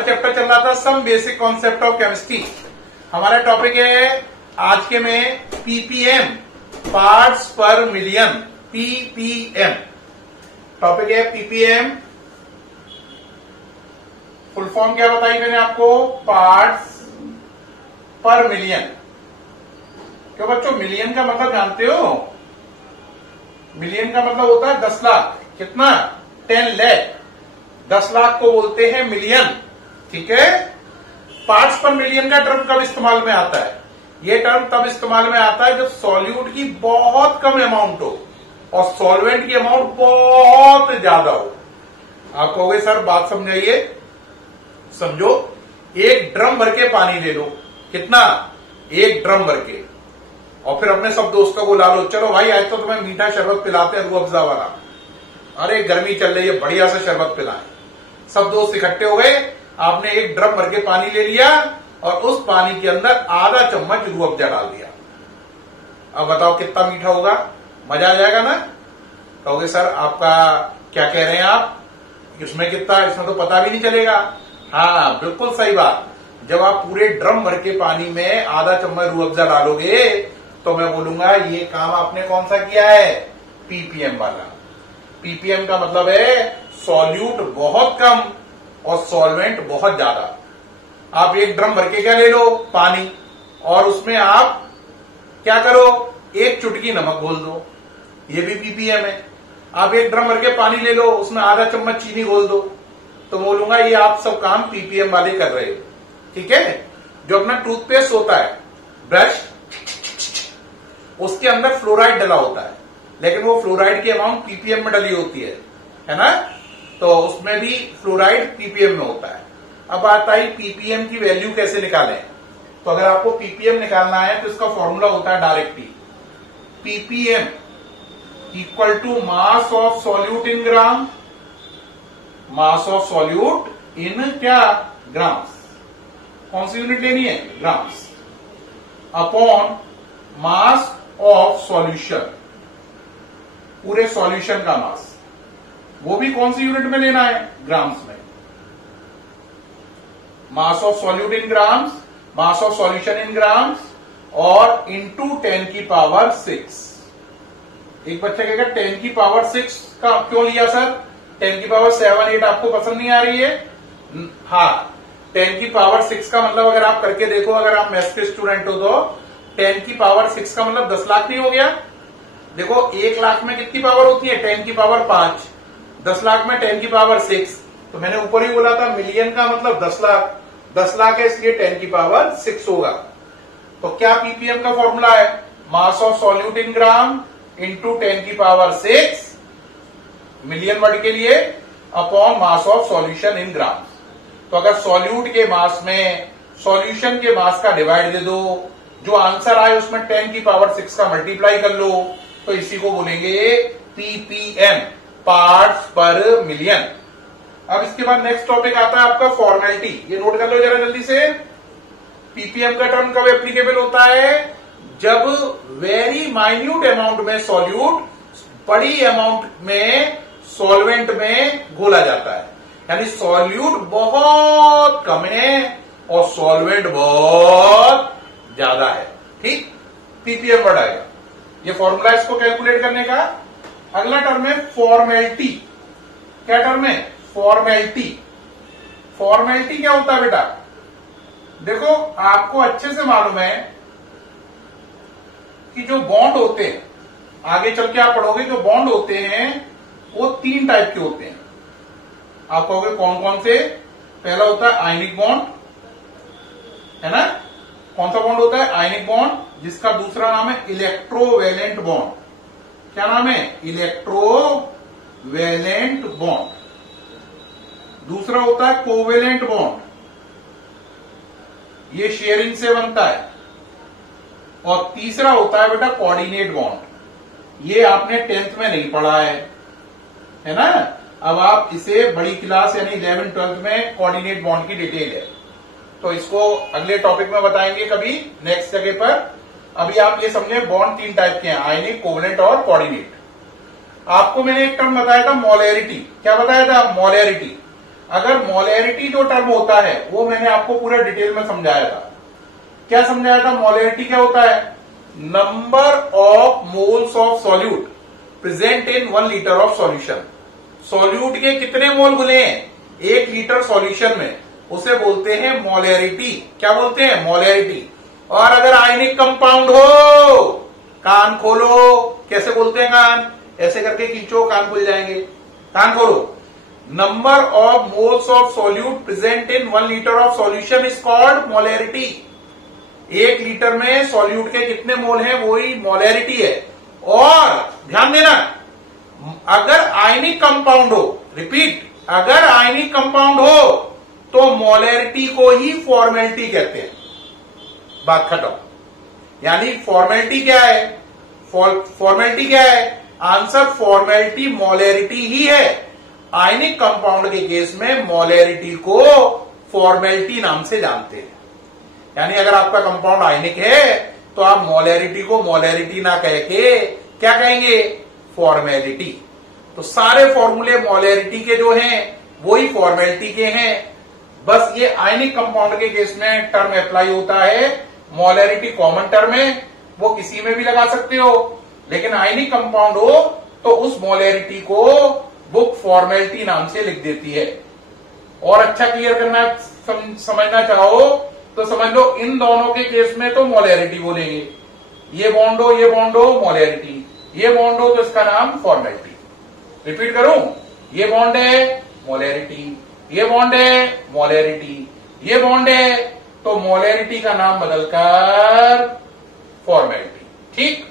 हमारा चैप्टर चल रहा था some basic concept of chemistry. हमारा टॉपिक है आज के में PPM, parts per million. PPM topic है। पीपीएम फुल फॉर्म क्या बताई मैंने आपको? Parts per million. क्यों बच्चों, मिलियन का मतलब जानते हो? मिलियन का मतलब होता है 10 लाख। कितना? 10 लाख। 10 लाख को बोलते हैं मिलियन। ठीक है। पार्ट्स पर मिलियन का टर्म कब इस्तेमाल में आता है? यह टर्म तब इस्तेमाल में आता है जब सॉल्यूट की बहुत कम अमाउंट हो और सॉल्वेंट की अमाउंट बहुत ज्यादा हो। आप कहोगे सर बात समझाइए। समझो, एक ड्रम भर के पानी ले लो। कितना? एक ड्रम भर के। और फिर अपने सब दोस्तों को ला लो, चलो भाई आज तो तुम्हें मीठा शरबत पिलाते हैं, रूह अफ़ज़ा वाला। अरे गर्मी चल रही है, बढ़िया से शरबत पिलाएं। सब दोस्त इकट्ठे हो गए, आपने एक ड्रम भर के पानी ले लिया और उस पानी के अंदर आधा चम्मच रूह अफ़ज़ा डाल दिया। अब बताओ कितना मीठा होगा? मजा आ जाएगा ना? कहोगे सर आपका क्या कह रहे हैं आप, इसमें कितना, इसमें तो पता भी नहीं चलेगा। हाँ बिल्कुल सही बात। जब आप पूरे ड्रम भर के पानी में आधा चम्मच रूह अफ़ज़ा डालोगे तो मैं बोलूंगा ये काम आपने कौन सा किया है? पीपीएम वाला। पीपीएम का मतलब है सॉल्यूट बहुत कम और सॉल्वेंट बहुत ज्यादा। आप एक ड्रम भर के क्या ले लो? पानी। और उसमें आप क्या करो? एक चुटकी नमक घोल दो। ये भी पीपीएम है। आप एक ड्रम भर के पानी ले लो, उसमें आधा चम्मच चीनी घोल दो, तो बोलूंगा ये आप सब काम पीपीएम वाले कर रहे हो। ठीक है। जो अपना टूथपेस्ट होता है, ब्रश, उसके अंदर फ्लोराइड डला होता है, लेकिन वो फ्लोराइड की अमाउंट पीपीएम में डली होती है ना? तो उसमें भी फ्लोराइड पीपीएम में होता है। अब बात आई पीपीएम की वैल्यू कैसे निकालें। तो अगर आपको पीपीएम निकालना है तो इसका फॉर्मूला होता है डायरेक्ट ही, PPM equal to mass of solute in gram. Mass of solute in क्या? ग्राम्स। कौन सी यूनिट लेनी है? Grams. Upon mass of solution, पूरे सॉल्यूशन का मास। वो भी कौन सी यूनिट में लेना है? ग्राम्स में। मास of solute in grams, mass of solution in grams और इंटू 10 की पावर 6। एक बच्चा कहेगा 10 की पावर 6 का क्यों लिया सर? 10 की पावर 7, 8 आपको पसंद नहीं आ रही है? हाँ, 10 की पावर 6 का मतलब अगर आप करके देखो, अगर आप मैथ्स के स्टूडेंट हो तो 10 की पावर 6 का मतलब 10 लाख नहीं हो गया? देखो 1 लाख में कितनी पावर होती है? 10 की पावर 5। 10 लाख में 10 की पावर 6। तो मैंने ऊपर ही बोला था मिलियन का मतलब 10 लाख। 10 लाख है इसलिए 10 की पावर 6 होगा। तो क्या पीपीएम का फॉर्मूला है? Mass of solute in gram into 10 की पावर 6 मिलियन वर्ड के लिए upon mass of solution in gram. तो अगर सॉल्यूट के मास में सॉल्यूशन के मास का डिवाइड दे दो, जो आंसर आए उसमें 10 की पावर 6 का मल्टीप्लाई कर लो, तो इसी को बोलेंगे पीपीएम, पार्ट्स पर मिलियन। अब इसके बाद नेक्स्ट टॉपिक आता है आपका फॉर्मेलिटी। ये नोट कर लो जरा जल्दी से। पीपीएम का टर्म कब एप्लीकेबल होता है? जब वेरी माइन्यूट अमाउंट में सॉल्यूट बड़ी अमाउंट में सॉल्वेंट में घोला जाता है, यानी सॉल्यूट बहुत कम है और सॉल्वेंट बहुत ज्यादा है। ठीक, पीपीएम वर्ड आएगा। ये फॉर्मूला इसको कैलकुलेट करने का। अगला टर्म है फॉर्मेलिटी। क्या टर्म है? फॉर्मेलिटी। फॉर्मेलिटी क्या होता है बेटा? देखो आपको अच्छे से मालूम है कि जो बॉन्ड होते हैं, आगे चल के आप पढ़ोगे, जो बॉन्ड होते हैं वो 3 टाइप के होते हैं। आप कहोगे कौन कौन से? पहला होता है आयनिक बॉन्ड, है ना? कौन सा बॉन्ड होता है? आयनिक बॉन्ड, जिसका दूसरा नाम है इलेक्ट्रोवेलेंट बॉन्ड। क्या नाम है? Electrovalent bond. दूसरा होता है कोवेलेंट बॉन्ड, ये शेयरिंग से बनता है। और तीसरा होता है बेटा कोऑर्डिनेट बॉन्ड। ये आपने 10th में नहीं पढ़ा है ना? अब आप इसे बड़ी क्लास यानी 11th 12th में कोऑर्डिनेट बॉन्ड की डिटेल है, तो इसको अगले टॉपिक में बताएंगे कभी नेक्स्ट जगह पर। अभी आप ये समझे बॉन्ड 3 टाइप के हैं, आयनिक, कोवेलेंट और कोऑर्डिनेट। आपको मैंने एक टर्म बताया था मोलैरिटी। क्या बताया था? मोलैरिटी। अगर मोलैरिटी जो टर्म होता है वो मैंने आपको पूरा डिटेल में समझाया था। क्या समझाया था? मोलैरिटी क्या होता है? Number of moles of solute present in 1 litre of solution. Solute के कितने मोल घुले हैं 1 लीटर सॉल्यूशन में, उसे बोलते हैं मोलैरिटी। क्या बोलते हैं? मोलैरिटी। और अगर आयनिक कंपाउंड हो, कान खोलो, कैसे बोलते हैं कान? ऐसे करके खींचो, कान खुल जाएंगे। कान खोलो। Number of moles of solute present in 1 litre of solution is called molarity. 1 litre में सॉल्यूट के कितने मोल हैं वही मोलैरिटी है। और ध्यान देना, अगर आयनिक कंपाउंड हो, रिपीट, अगर आयनिक कंपाउंड हो तो मोलैरिटी को ही फॉर्मेलिटी कहते हैं। बात खत्म। यानी फॉर्मेलिटी क्या है? फॉर्मेलिटी क्या है? आंसर फॉर्मेलिटी मोलैरिटी ही है। आयनिक कंपाउंड के केस में मोलैरिटी को फॉर्मेलिटी नाम से जानते हैं। यानी अगर आपका कंपाउंड आयनिक है तो आप मोलैरिटी को मोलैरिटी ना कह के क्या कहेंगे? फॉर्मेलिटी। तो सारे फॉर्मूले मोलैरिटी के जो हैं वही फॉर्मेलिटी के हैं। बस ये आयनिक कंपाउंड के केस में टर्म अप्लाई होता है। मोलैरिटी कॉमन टर्म है, वो किसी में भी लगा सकते हो, लेकिन आयनिक कंपाउंड हो तो उस मोलैरिटी को बुक फॉर्मेलिटी नाम से लिख देती है। और अच्छा क्लियर करना समझना चाहो तो समझ लो, इन दोनों के केस में तो मोलैरिटी बोलेंगे। ये बॉन्ड हो, ये बॉन्ड हो, मोलैरिटी। ये बॉन्ड हो तो इसका नाम फॉर्मेलिटी। रिपीट करूं, ये बॉन्ड है मोलैरिटी, ये बॉन्ड है मोलैरिटी, ये बॉन्ड है तो मोलैरिटी का नाम बदलकर फॉर्मेलिटी। ठीक।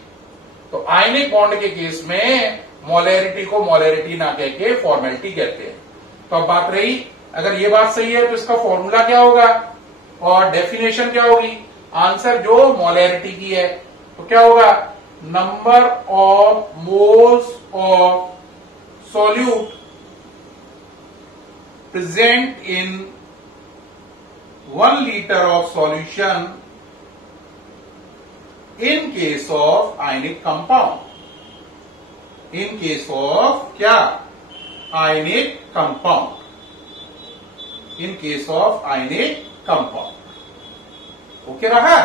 तो आयनिक बॉन्ड के केस में मोलैरिटी को मोलैरिटी ना कह के फॉर्मेलिटी कहते हैं। तो अब बात रही, अगर ये बात सही है तो इसका फॉर्मूला क्या होगा और डेफिनेशन क्या होगी? आंसर जो मोलैरिटी की है तो क्या होगा? Number of moles of solute present in 1 litre of solution in case of ionic compound. In case of क्या? Ionic compound. In case of ionic compound. Okay रहा?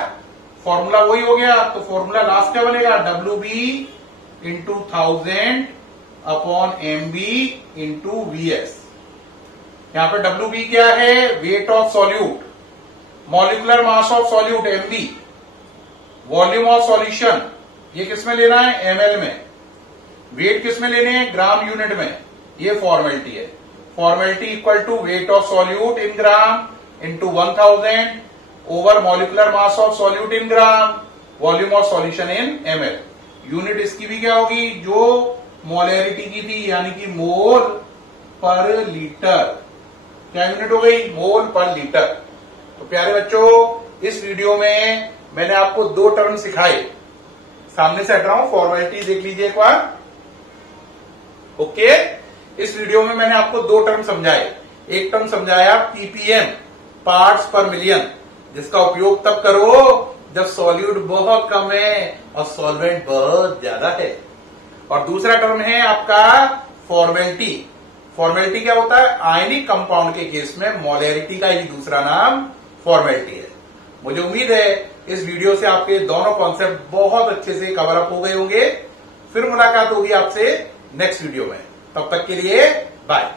फॉर्मूला वही हो गया। तो फॉर्मूला लास्ट क्या बनेगा? WB into 1000 upon MB into VS। यहां पे WB क्या है? Weight of solute, molecular mass of solute MB, volume of solution ये किसमें लेना है? ml में। वेट किसमें लेने हैं? ग्राम यूनिट में। ये फॉर्मेलिटी है। Formality equal to weight of solute in gram into 1000 over molecular mass of solute in gram, volume of solution in ml। Unit इसकी भी क्या होगी? जो मोलैरिटी की थी, यानी कि मोल पर लीटर। क्या यूनिट हो गई? मोल पर लीटर। तो प्यारे बच्चों, इस वीडियो में मैंने आपको 2 टर्म सिखाए। सामने से हट रहा हूं, फॉर्मेलिटी देख लीजिए एक बार। ओके। इस वीडियो में मैंने आपको 2 टर्म समझाए। एक टर्म समझाया ppm, पार्ट्स पर मिलियन, जिसका उपयोग तब करो जब सॉल्यूट बहुत कम है और सॉल्वेंट बहुत ज्यादा है। और दूसरा टर्म है आपका फॉर्मेलिटी। फॉर्मेलिटी क्या होता है? आयनिक कंपाउंड के केस में मोलैरिटी का ही दूसरा नाम फॉर्मेलिटी है। मुझे उम्मीद है इस वीडियो से आपके दोनों कॉन्सेप्ट बहुत अच्छे से कवर अप हो गए होंगे। फिर मुलाकात होगी आपसे नेक्स्ट वीडियो में। तब तक के लिए बाय।